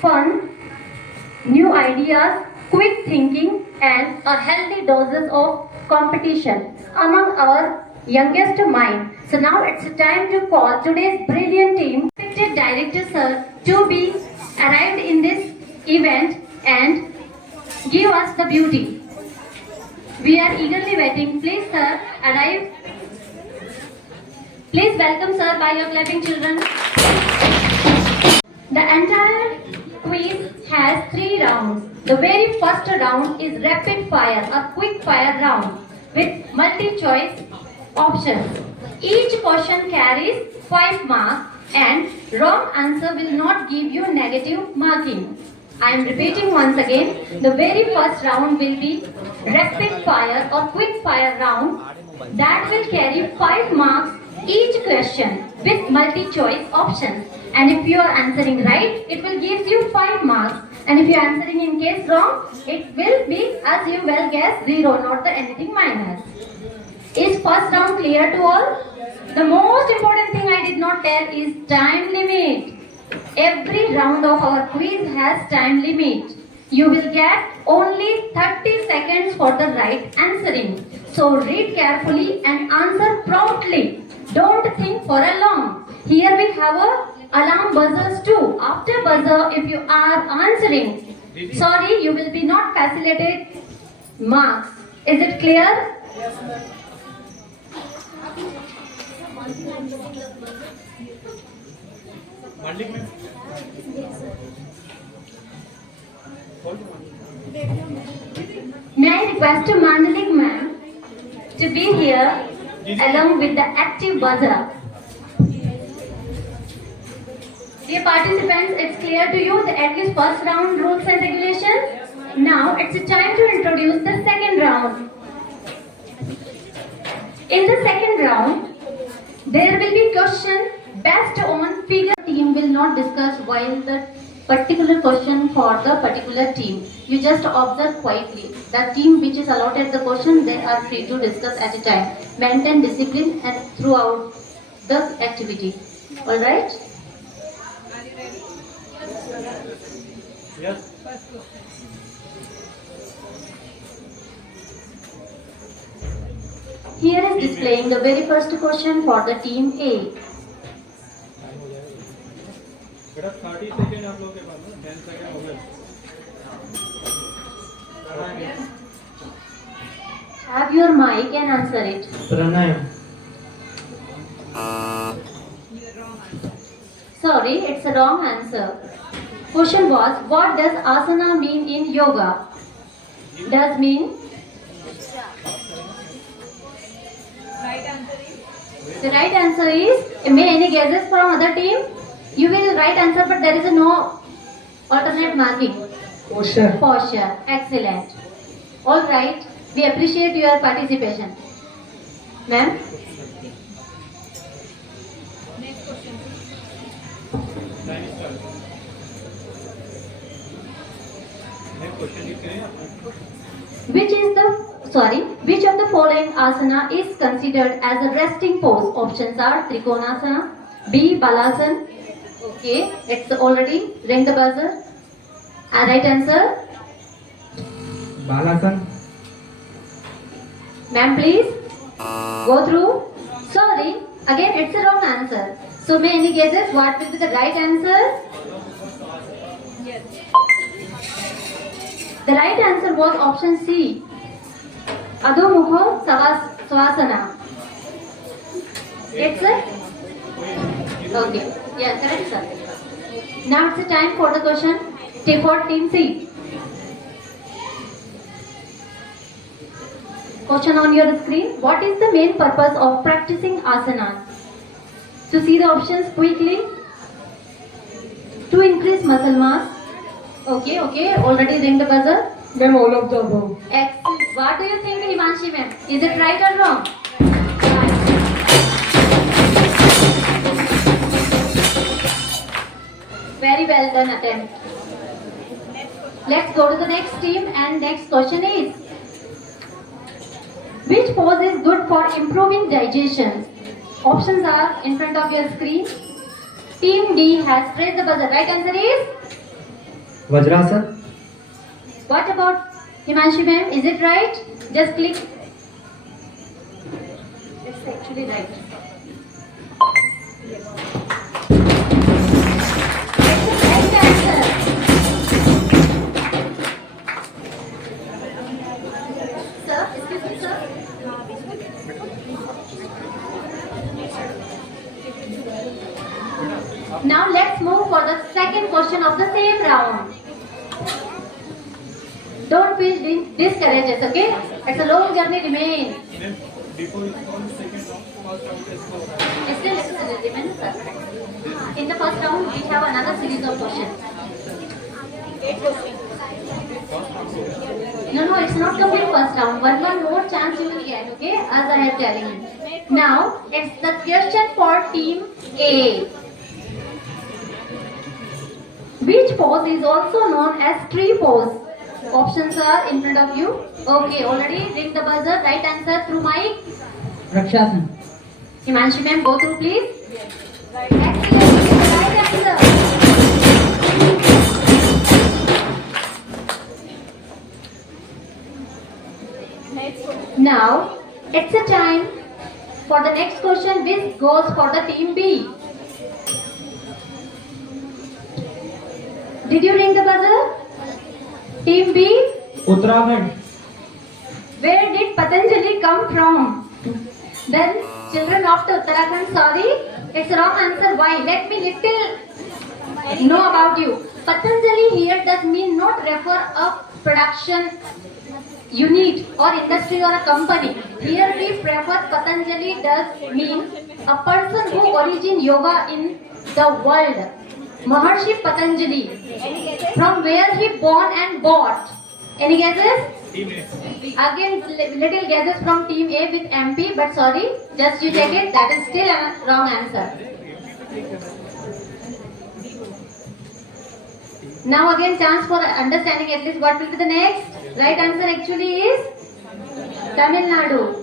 fun, new ideas, quick thinking, and a healthy doses of competition among our youngest mind. So now it's time to call today's brilliant team, respected director sir, to be arrived in this event and give us the beauty. We are eagerly waiting. Please sir, arrive. Please welcome sir by your clapping children. The entire quiz has 3 rounds. The very first round is rapid fire, a quick fire round with multi-choice options. Each question carries 5 marks and wrong answer will not give you negative marking. I am repeating once again, the very first round will be rapid fire or quick fire round that will carry 5 marks each question with multi-choice options. And if you are answering right, it will give you 5 marks. And if you are answering in case wrong, it will be as you well guess 0, not the anything minus. Is first round clear to all? The most important thing I did not tell is time limit. Every round of our quiz has time limit. You will get only 30 seconds for the right answering. So read carefully and answer promptly. Don't think for a long. Here we have a alarm buzzers too. After buzzer, if you are answering, sorry, you will be not facilitated marks. Is it clear? Yes, ma'am. May I request Mandalik ma'am to be here along with the active buzzer. Dear participants, it's clear to you the at least first round rules and regulations. Now it's time to introduce the second round. In the second round, there will be question based on figure. Team will not discuss while the particular question for the particular team. You just observe quietly. The team which is allotted the question, they are free to discuss at a time. Maintain discipline and throughout the activity. Alright? Yes. Here is displaying the very first question for the team A. बेटा 30 second आप लोग के पास ना 10 second हो गए Have your mic and answer it. Pranayama Sorry, it's a wrong answer. Question was, what does asana mean in yoga? Does mean? The right answer is, may any guesses from other team? You will right answer, but there is a no alternate marking. Posture. Posture. Excellent. All right. We appreciate your participation. Ma'am? Which of the following asana is considered as a resting pose? Options are Trikonasana, B. Balasana. Okay, it's already ring the buzzer. Right answer? Balasana. Ma'am, please go through. Sorry, again it's a wrong answer. So may any guesses what will be the right answer? Yes. The right answer was option C. Adho Mukho Savasana. It's a okay. Yeah, correct, sir. Now it's the time for the question. Take for team C. Question on your screen. What is the main purpose of practicing asanas? To see the options quickly. To increase muscle mass. Okay. Already ring the buzzer. Ma'am, all of the above. Excellent. What do you think, Himanshi ma'am? Is it right or wrong? Very well done attempt. Let's go to the next team and next question is, which pose is good for improving digestion? Options are in front of your screen. Team D has pressed the buzzer. Right answer is vajrasana. What about Himanshi ma'am? Is it right? Just click. It's actually right. Right answer. Sir, excuse me, sir. Now let's move for the second question of the same round. Don't feel discouraged, okay? It's a long journey remain. Then before you go on the second round, first round is no. Still it remains, sir. In the first round, we have another series of questions. No, it's not complete first round. One more chance you will get, okay? As I am telling you. Now, it's the question for team A. Which pose is also known as tree pose? Options are in front of you. Okay, already ring the buzzer. Right answer through mic. Rakshasana. Himanshi ma'am, go through please. Excellent. Right answer. Now, it's a time for the next question which goes for the team B. Did you ring the buzzer? Team B, Uttarakhand. where did Patanjali come from? Then, children of the Uttarakhand, sorry, it's wrong answer. Why? Let me little know about you. Patanjali here does mean not refer a production unit or industry or a company. Here we prefer Patanjali does mean a person who origin yoga in the world. Maharshi Patanjali. From where he born and bought. Any guesses? Team A. Again, little guesses from team A with MP, but sorry, just you check it. That is still a wrong answer. Now again, chance for understanding at least what will be the next. Right answer actually is Tamil Nadu.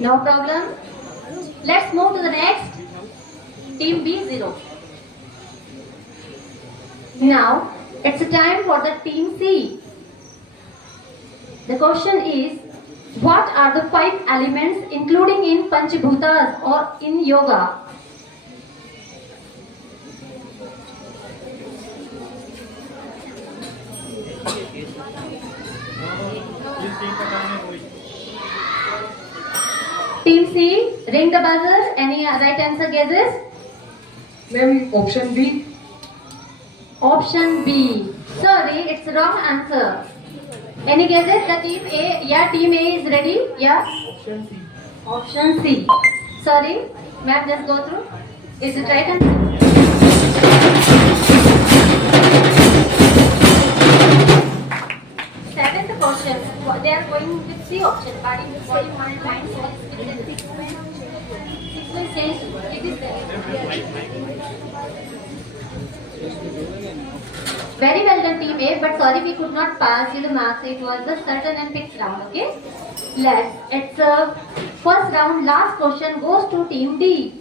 No problem. Let's move to the next. Team B 0. Now it's a time for the team C. The question is, what are the 5 elements including in Panchbhutas or in yoga? Please team का काम है वही. Team C, ring the buzzer. Any right answer guesses? Ma'am, option B. Option B. Sorry, it's wrong answer. Any guesses? The team A, yeah, team A is ready. Yeah. Option C. Option C. Sorry, ma'am, just go through. Is it right answer? Seventh question. They are going with C option. Body mind, soul, spirit, and sequence. Sequence says it is there. Very well done, team A. But sorry, we could not pass you the marks. It was the certain and fixed round. Okay. Let's. It's first round. Last question goes to team D.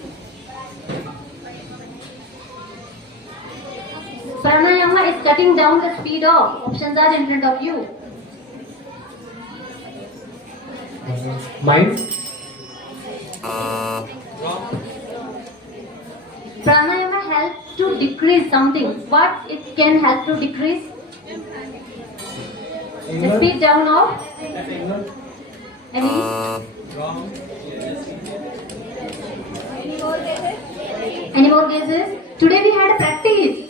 Pranayama is cutting down the speed of. Options are in front of you. Mind. Pranayama helps to decrease something. What it can help to decrease? The speed down of any? Wrong. Any more guesses? Today we had a practice.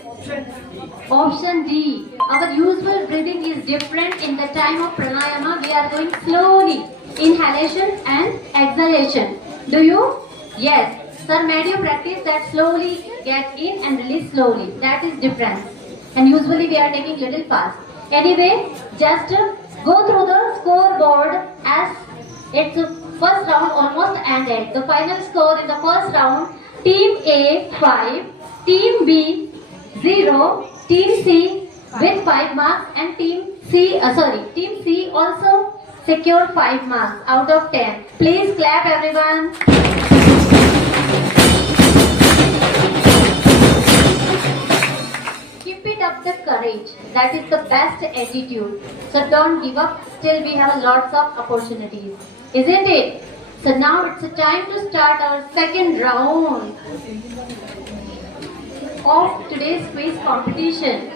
Option D. Our usual breathing is different in the time of pranayama. We are going slowly. Inhalation and exhalation. Do you? Yes. Sir made you practice that slowly get in and release slowly. That is difference. And usually we are taking little fast. Anyway, just go through the scoreboard as its first round almost ended. The final score in the first round, Team A 5, Team B 0, Team C with 5 marks and Team C also secured 5 marks out of 10. Please clap everyone. Keep it up the courage. That is the best attitude. So don't give up till we have lots of opportunities. Isn't it? So now it's time to start our second round of today's quiz competition.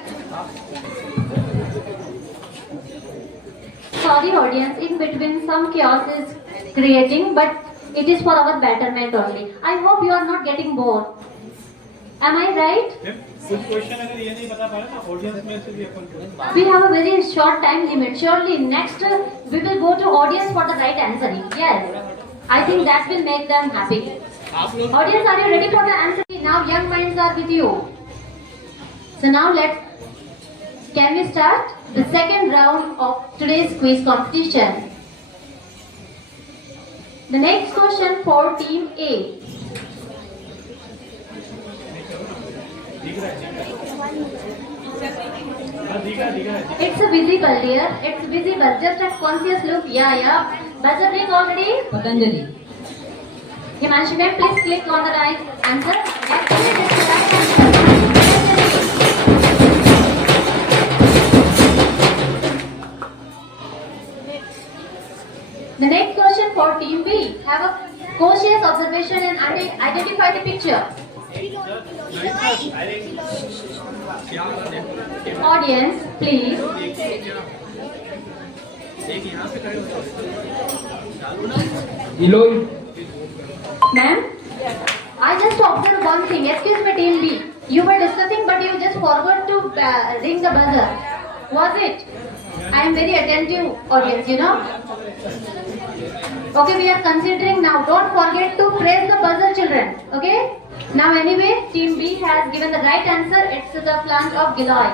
Sorry audience, in between some chaos is creating, but it is for our betterment only. I hope you are not getting bored. Am I right? कुछ question अगर ये नहीं बता पाए तो audience में से भी अपन को We have a very short time limit. Surely next we will go to audience for the right answering. Yes. I think that will make them happy. Audience, are you ready for the answer? Now young minds are with you. So now can we start the second round of today's quiz competition? The next question for team A. It's a visible dear. It's visible. Just a conscious look. Yeah. Buzzer ring already? Patanjali. Himanshi ma'am, please click on the right answer. Actually, this is the right answer. The next question for team B. Have a cautious observation and identify the picture. Audience, please. Eloy. Ma'am, I just observed one thing. Excuse me, team B. You were discussing, but you just forgot to ring the buzzer. Was it? I am very attentive, audience. Okay, we are considering now. Don't forget to press the buzzer, children. Okay. Now, anyway, team B has given the right answer. It's the plant of Giloy.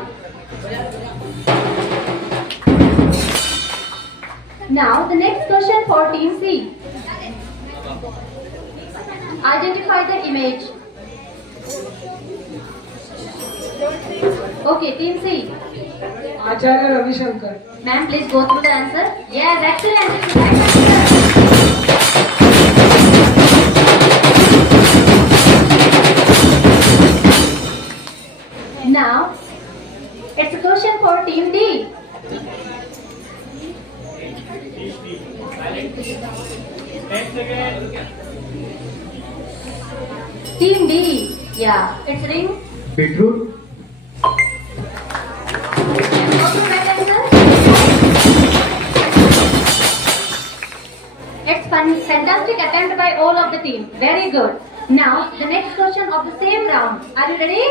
Now, the next question for team C. Identify the image. Okay, team C. Acharya Ravi Shankar. Ma'am, please go through the answer. Yes, excellent. It's the right answer. Now, it's a question for team D. Team D. Yeah, it's ring. Beetroot. Also right answer. It's fantastic attempt by all of the team. Very good. Now, the next question of the same round. Are you ready?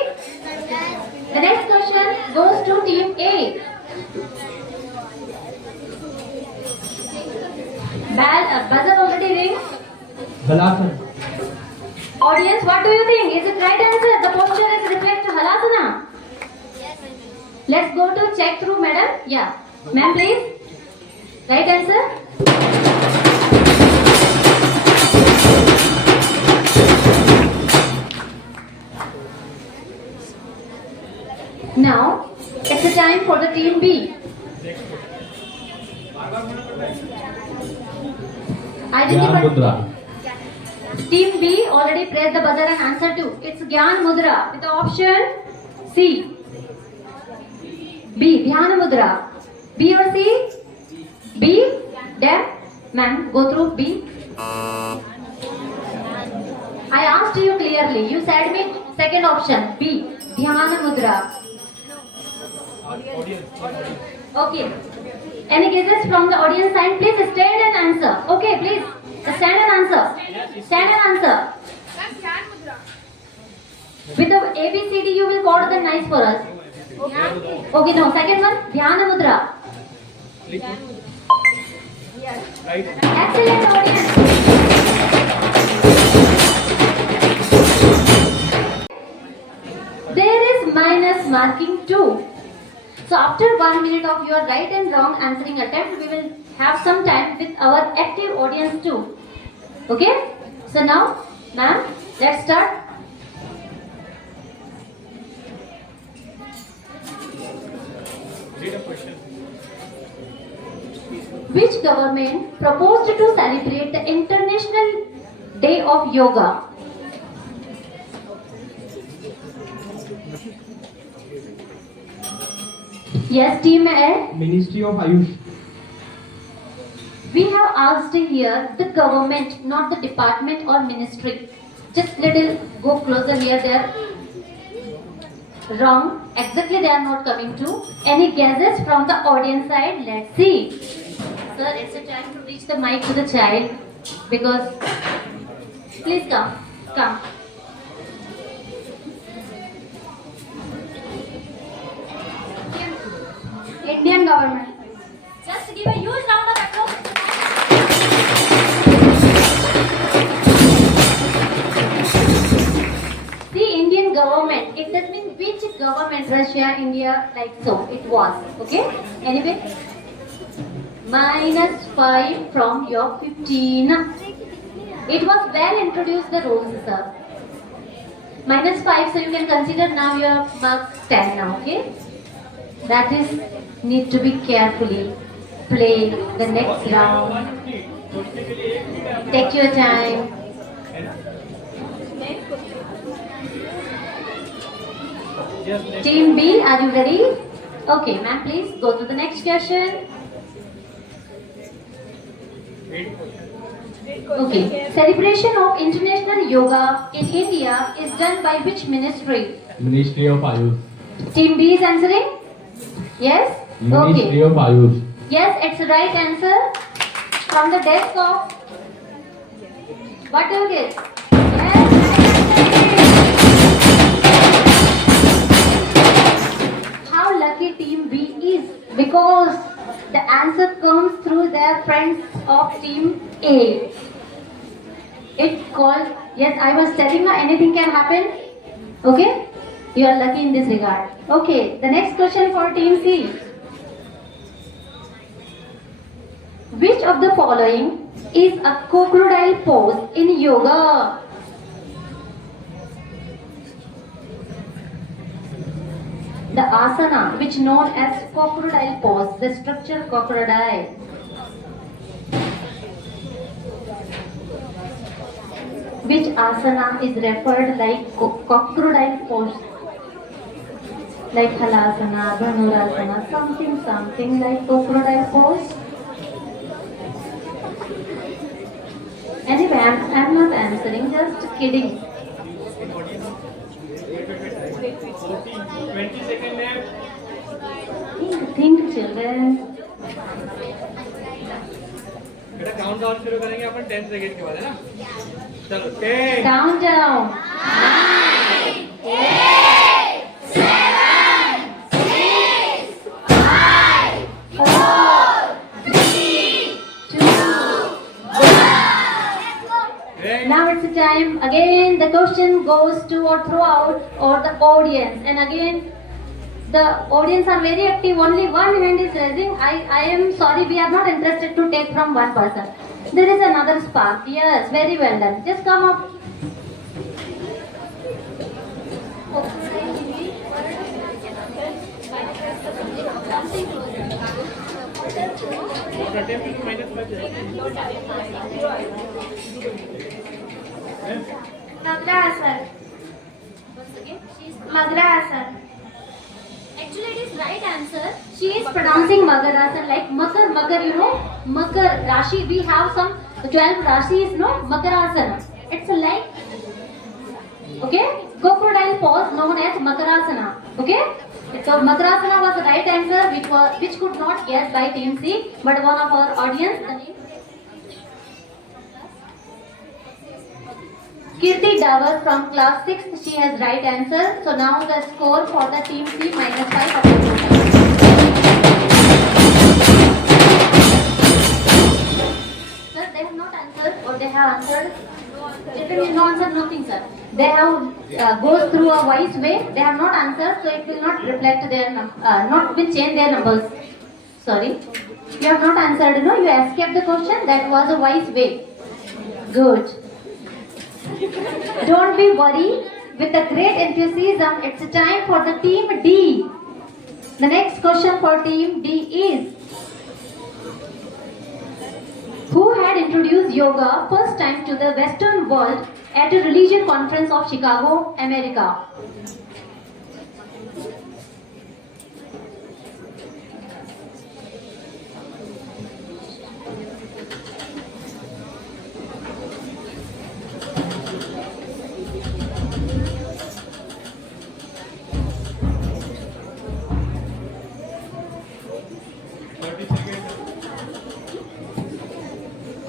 The next question goes to team A. Buzzer already ring. Halasana. Audience, what do you think? Is it right answer? The posture is reflect to Halasana. Let's go to check through, madam. Yeah. Ma'am, please. Right answer? Now, it's the time for the team B. Gyan Mudra. Team B already pressed the buzzer and answer to. It's Gyan Mudra with the option C. B. Dhyana Mudra. B or C? B. Then, ma'am, go through B. I asked you clearly. You said me second option. B. Dhyana Mudra. Okay. Any guesses from the audience side? Please stand and answer. Okay, please. Stand and answer. Stand and answer. With the ABCD, you will call the nice for us. Okay, no. Second one, Dhyana Mudra. Excellent, audience. There is minus marking 2. So after 1 minute of your right and wrong answering attempt, we will have some time with our active audience too. Okay? So now, ma'am, let's start. Read a question. Which government proposed to celebrate the International Day of Yoga? Yes, team A. Ministry of Ayush. We have asked here the government, not the department or ministry. Just little go closer here. They are wrong. Exactly, they are not coming to. Any guesses from the audience side? Let's see. Sir, it's a time to reach the mic to the child because. Please come. Come. Indian government. Just give a huge round of applause. The Indian government, it doesn't mean which government, Russia, India, like so, it was, okay? Anyway, -5 from your 15. It was well introduced the rules, sir. -5, so you can consider now your marks 10 now, okay? That is, need to be carefully play the next round. Take your time. Yes, next. Team B, are you ready? Okay, ma'am, please go to the next question. Okay, celebration of International Yoga in India is done by which ministry? Ministry of Ayush. Team B is answering? Yes? Ministry Okay. of Ayush. Yes, it's the right answer from the desk of. What do you guess? Yes. How lucky Team B is because the answer comes through their friends of Team A. It's called, yes, I was telling you anything can happen. Okay? You are lucky in this regard. Okay, the next question for Team C. Which of the following is a crocodile pose in yoga? The asana, which known as crocodile pose, the structure crocodile. Which asana is referred like crocodile pose? Like halasana, dhanurasana, something like crocodile pose. Anyway, I'm not answering, just kidding. 20 seconds left. Think children. बेटा countdown शुरू करेंगे अपन 10 second के बाद है ना चलो 10 Count down. 10 Now it's the time. Again, the question goes to or throughout or the audience. And again, the audience are very active. Only one hand is raising. I am sorry, we are not interested to take from one person. There is another spark. Yes, very well done. Just come up. और attempt to -5 Madrasan. Madrasan. Actually, it is right answer. She is pronouncing Magarasan like Makar, you know, Makar Rashi. We have some 12 Rashis, no? Makarasana. It's like, okay, crocodile pose known as Makarasana. Okay? So Makarasana was the right answer, which could not guess by Team C, but one of our audience. The name Kirti Davar from class 6th, she has right answer. So now the score for the Team C -5 upon total. Sir, they have not answered or they have answered. It will not answer nothing, sir. They have goes through a wise way. They have not answered, so it will not reflect their not will change their numbers. Sorry, you have not answered. No, you escaped the question. That was a wise way. Good. Don't be worried. With the great enthusiasm, it's time for the Team D. The next question for Team D is: who had introduced yoga first time to the Western world at a religion conference of Chicago, America?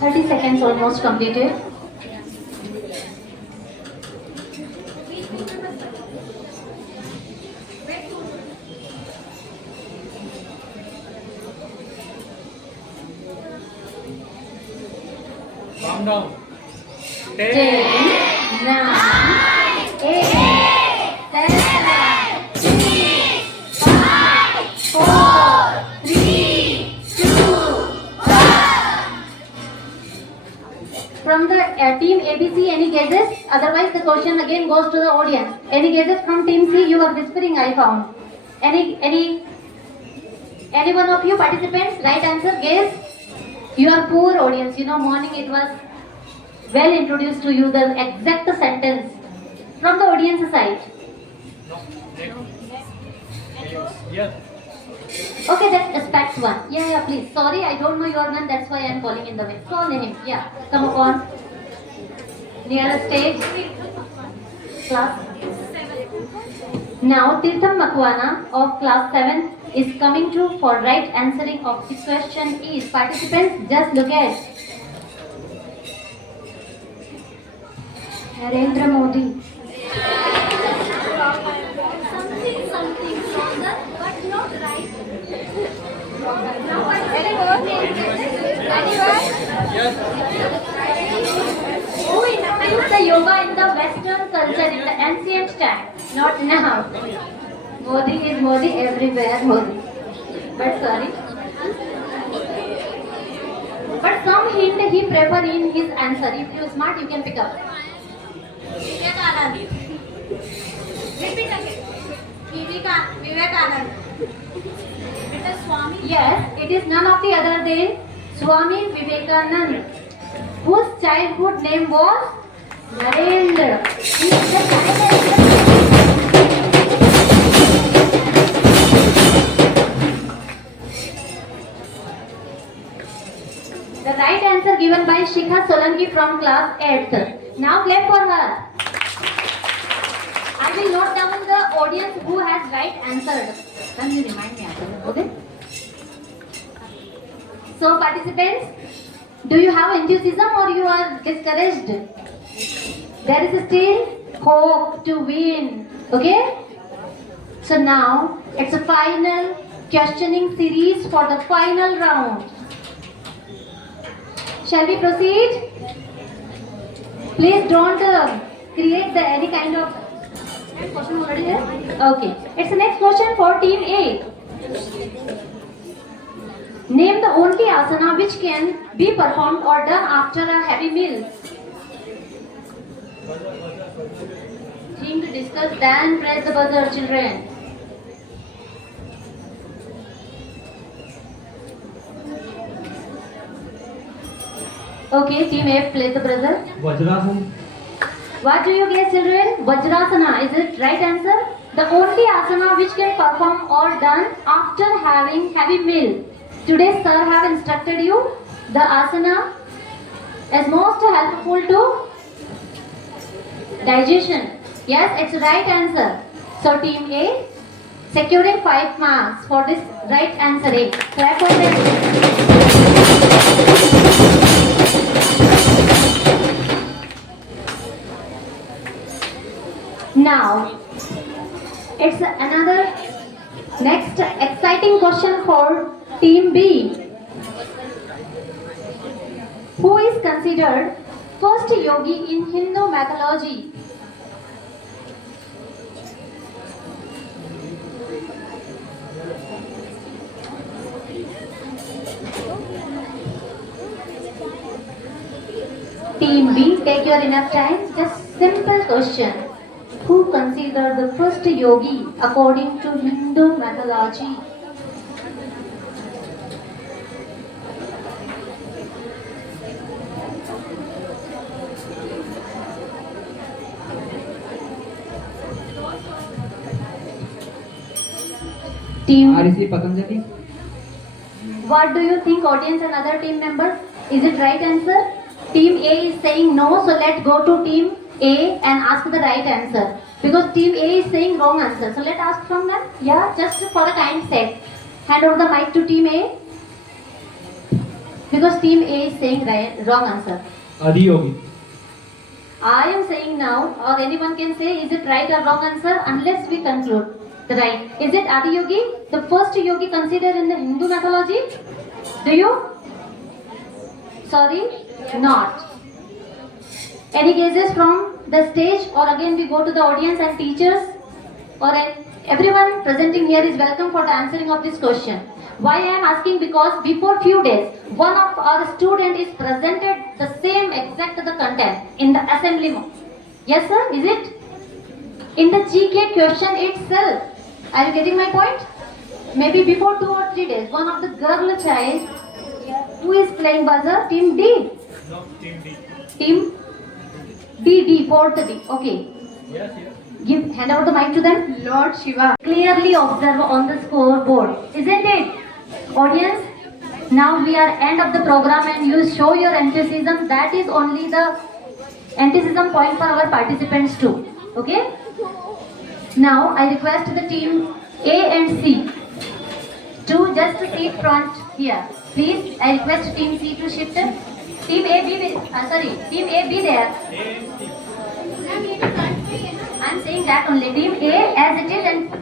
30 seconds almost completed. Calm down. 10, 10, 9, 8, 7, 6, 5, 4, 3, 2, 1. From the team ABC, any guesses? Otherwise, the question again goes to the audience. Any guesses from team C? You are whispering, I found. Any one of you participants? Right answer, guess. You are poor audience. You know, morning it was well introduced to you the exact sentence from the audience side. no, next. Yes. Okay, that's aspect one. Yeah, please. Sorry, I don't know your name. That's why I'm calling in the way. Call him. Yeah, come on. Near the stage. Class. Now, Tirtham Makwana of class 7 is coming through for right answering of the question is. Participants, just look at Narendra Modi. Something stronger, but not right. Yes. Who introduced the yoga in the Western culture in the ancient time? Not now. Modi is Modi everywhere, Modi. But sorry. But some hint he prefer in his answer. If you smart, you can pick up. Vivekanand. Repeat again. Vivekanand. It is Swami. Yes, it is none of the other than Swami Vivekanand, whose childhood name was Narendra. He is the child. The right answer given by Shikha Solanki from class 8th. Now clap for her. I will note down the audience who has right answered. Can you remind me after that? Okay? So participants, do you have enthusiasm or you are discouraged? There is still hope to win. Okay? So now it's a final questioning series for the final round. Shall we proceed? Please don't create any kind of question already there. Okay. It's the next question for team A. Name the only asana which can be performed or done after a heavy meal. Thing to discuss, then press the buzzer, children. Okay, team A, place the buzzer. Vajrasan. What do you guess, children? Vajrasana, is it right answer? The only asana which can perform or done after having heavy meal. Today sir have instructed you the asana is most helpful to digestion. Yes, it's right answer. So team A securing 5 marks for this right answer A. Clap for them. Now, it's another next exciting question for Team B. Who is considered first yogi in Hindu mythology? Team B, take your enough time. Just simple question. Who considered the first yogi according to Hindu mythology? Team, Maharishi Patanjali. what do you think, audience and other team members? Is it right answer? Team A is saying no, so let's go to team A and ask the right answer. Because team A is saying wrong answer. So let's ask from them. Yeah, just for a time sake. Hand over the mic to team A. Because team A is saying wrong answer. Adiyogi. I am saying now, or anyone can say, is it right or wrong answer unless we conclude the right. Is it Adi Yogi, the first yogi considered in the Hindu mythology? Do you? Sorry, not. Any guesses from the stage, or again we go to the audience and teachers, or everyone presenting here is welcome for the answering of this question. Why I am asking? Because before few days, one of our student is presented the same exact the content in the assembly. Yes sir, is it? In the GK question itself. Are you getting my point? Maybe before 2 or 3 days, one of the girl child who is playing buzzer, team D. No, team D. Team D, fourth D. Okay. Yes, yes. Hand over the mic to them. Lord Shiva. Clearly observe on the scoreboard, isn't it? Audience, now we are end of the program and you show your enthusiasm. That is only the enthusiasm point for our participants too. Okay? Now I request the team A and C to just sit front here. Please, I request team C to shift. Team A team A be there. I am saying that only. Team A as it is and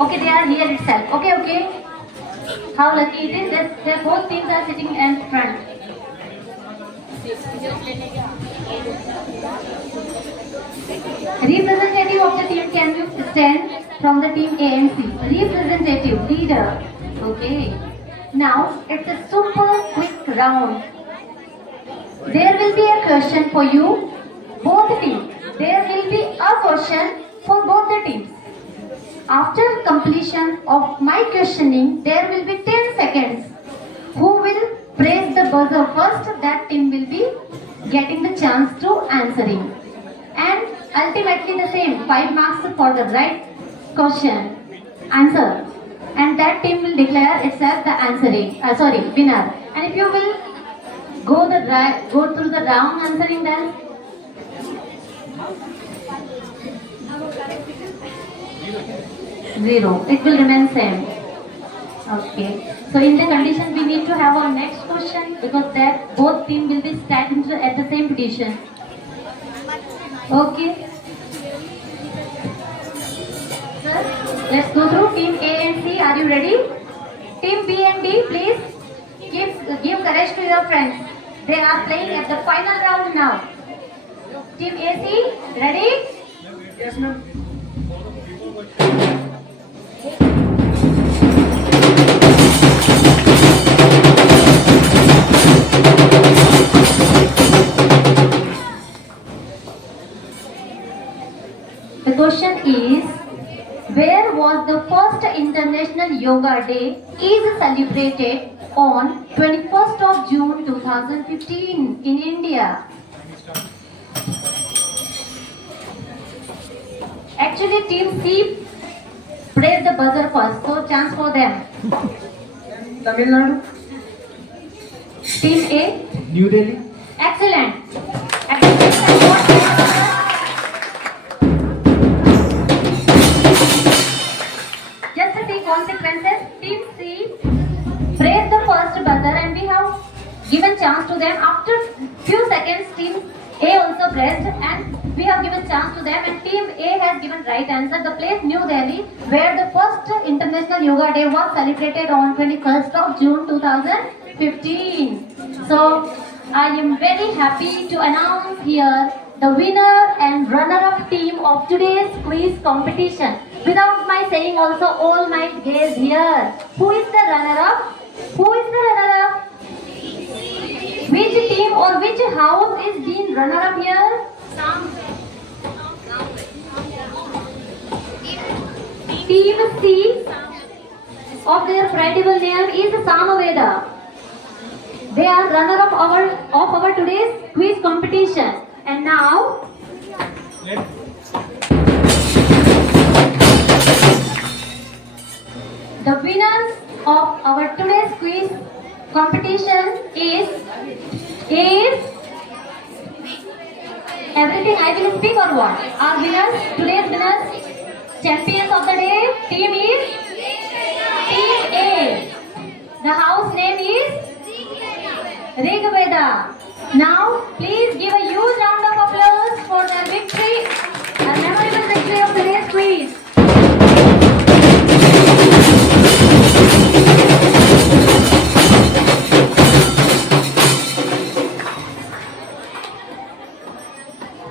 okay, they are here itself. Okay. How lucky it is that their both teams are sitting in front. Representative of the team, can you stand from the team A and C? Representative, leader. Okay. Now it's a super quick round. There will be a question for you, both teams. There will be a question for both the teams. After completion of my questioning, there will be 10 seconds. Who will press the buzzer first, that team will be getting the chance to answering. And ultimately the same, 5 marks for the right question, answer. And that team will declare itself the winner. And if you will go through the round answering, then zero. It will remain same. Okay. So in the condition we need to have our next question because that both team will be stacked at the same position. Okay. Sir, let's go through team A and C. Are you ready? Team B and D, please give courage to your friends. They are playing at the final round now. Team AC, ready? Yes, ma'am. The question is, where was the first International Yoga Day is celebrated on 21st of June 2015 in India? Actually, team C pressed the buzzer first, so chance for them. Tamil Nadu. Team A, New Delhi. excellent. Just to take consequences, team C pressed the first buzzer and we have given chance to them. After few seconds, team A also pressed and we have given chance to them, and team A has given right answer. The place New Delhi, where the first International Yoga Day was celebrated on 21st of June 2015. So I am very happy to announce here the winner and runner-up team of today's quiz competition. Without my saying also, all might gaze here. Who is the runner-up? Who is the runner-up? Which team or which house is being runner-up here? Team C of their credible name is Samaveda. They are runner-up of our today's quiz competition. And now, the winners of our today's quiz competition is everything I will speak or what? Our winners, today's winners, champions of the day, team is Team A. The house name is Rigveda. Now, please give a huge round of applause for their victory, a memorable victory of today's quiz.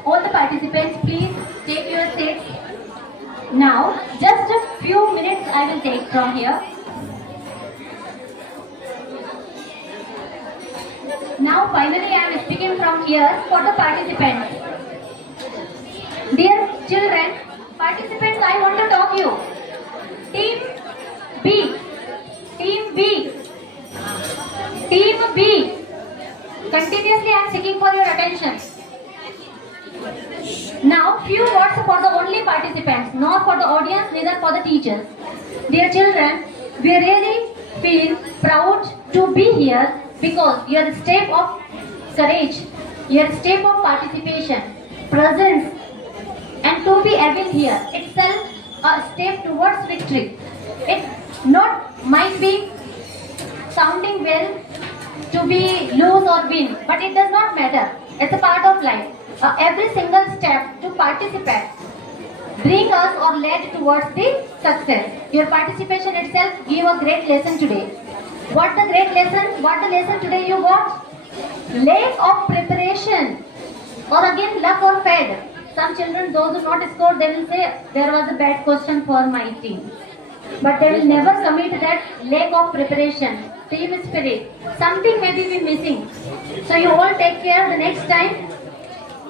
All the participants, please take your seats. Now, just a few minutes I will take from here. Now, finally, I am speaking from here for the participants. Dear children, participants, I want to talk you. Team B, Team B, Team B. Continuously, I am seeking for your attention. Now, few words for the only participants, not for the audience, neither for the teachers. Dear children, we really feel proud to be here because your step of courage, your step of participation, presence, and to be able here itself a step towards victory. It not might be sounding well to be lose or win, but it does not matter. It's a part of life. Every single step to participate bring us or led towards the success. Your participation itself give a great lesson today. What the great lesson? What the lesson today you got? Lack of preparation, or again luck or fate. Some children, those who not score, they will say there was a bad question for my team. But they will never commit that lack of preparation, team spirit. Something maybe be missing. So you all take care the next time.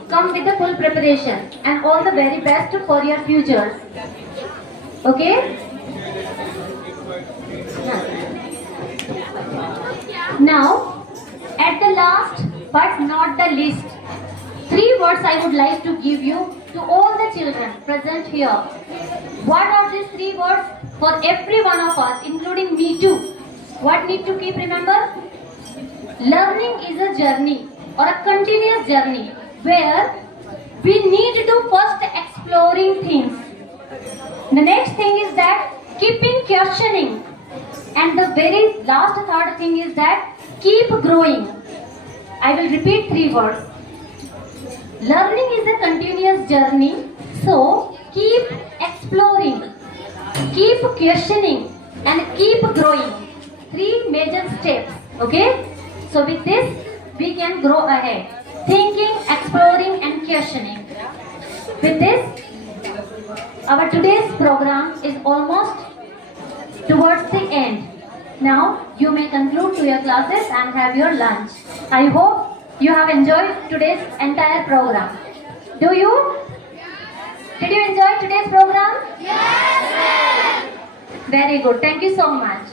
Come with the full preparation and all the very best for your futures. Okay? Now, at the last but not the least, 3 words I would like to give you to all the children present here. What are these 3 words for every one of us, including me too? What need to keep remember? Learning is a journey or a continuous journey where we need to first exploring things. The next thing is that keeping questioning. And the very last third thing is that keep growing. I will repeat 3 words. Learning is a continuous journey, so keep exploring, keep questioning, and keep growing. 3 major steps. Okay? So with this, we can grow ahead. Thinking, exploring, and questioning. With this, our today's program is almost towards the end. Now, you may conclude to your classes and have your lunch. I hope you have enjoyed today's entire program. Do you? Did you enjoy today's program? Yes, ma'am. Very good. Thank you so much.